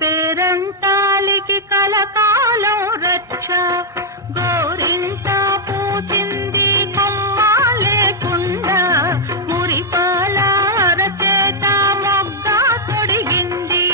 పేరంటాలికి కలకాలం రక్ష గోరింట పూచింది కొమ్మ లేకుండా మురిపాల అరచేత మొగ్గ తొడిగింది.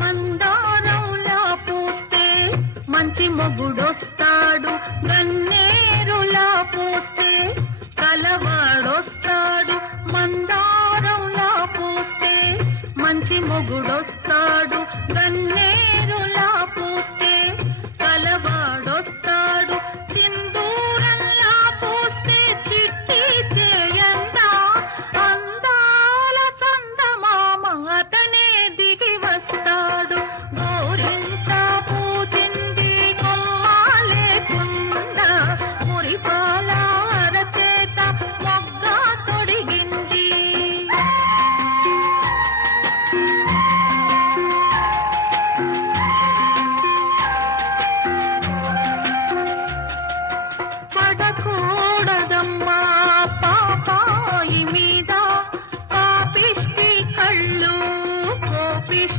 మందారంలా పూస్తే మంచి మొగుడొస్తాడు, గన్నేరులా పూస్తే కలవాడొస్తాడు. మందారంలా పూస్తే మంచి మొగుడొస్తాడు, గన్నేరులా పూస్తే కలవాడొస్తాడు. సింధూరంలా పూస్తే చిట్టి చేయందా అందాల చందమామ అతనే దిగి వస్తాడు. గోరింట పూచింది కొమ్మ లేకుండా మురిపాల అరచేత మొగ్గ తొడిగింది. పడకూడదమ్మా పాపాయి మీద పాపిష్టి కళ్ళు కోపిష్టి